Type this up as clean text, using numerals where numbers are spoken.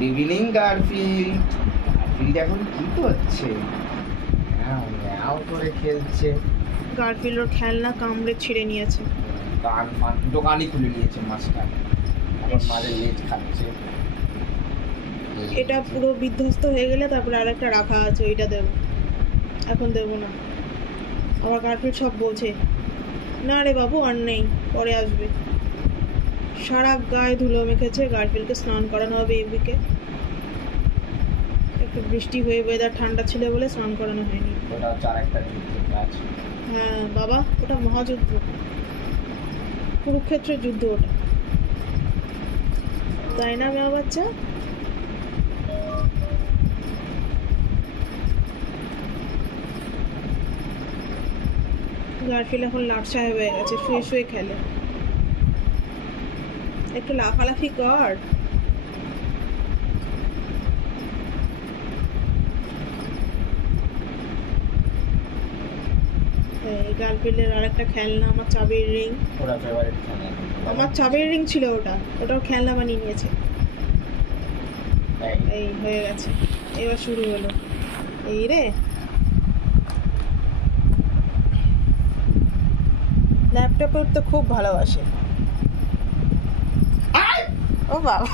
Good evening Garfield. Garfield এখন কি করছে? ম্যাও করে খেলছে। গার্ফিল্ড ওর খেলনা কামড়ে ছিঁড়ে নিয়েছে। দুটো কানই খুলে নিয়েছে মাছটা, এখন মাঝে লেজ খাচ্ছে। এটা পুরো বিধ্বস্ত হয়ে গেলে তারপরে আরেকটা রাখা আছে, ওইটা দেবো, এখন দেবো না। আমার গার্ফিল্ড সব বোঝে। না রে বাবু, আর নেই, পরে আসবে। সারা গায়ে ধুলো মেখেছে। গার্ফিল্ডকে স্নান করানো হবে এবিকে। একটু বৃষ্টি হয়ে ওয়েদার ঠান্ডা ছিল বলে স্নান করানো হয়নি। ওটা হচ্ছে আরেকটা যুদ্ধের কাজ। হ্যাঁ বাবা, ওটা মহাযুদ্ধ, কুরুক্ষেত্রের যুদ্ধ ওটা, তাই না মেয়া বাচ্চা? গার্ফিল্ড এখন লাট সাহেব হয়ে গেছে, শুয়ে শুয়ে খেলে। একটু লাফালাফি কর। গার্লফ্রেন্ডের আরেকটা খেলনা, আমার চাবির রিং। ওটা ফেভারিট খেলনা। আমার চাবির রিং ছিল ওটা, ওটাও খেলনা বানিয়ে নিয়েছে। এই হয়ে গেছে, এবার শুরু হলো। এই রে, ল্যাপটপে উঠতে খুব ভালোবাসে। ও বাবা,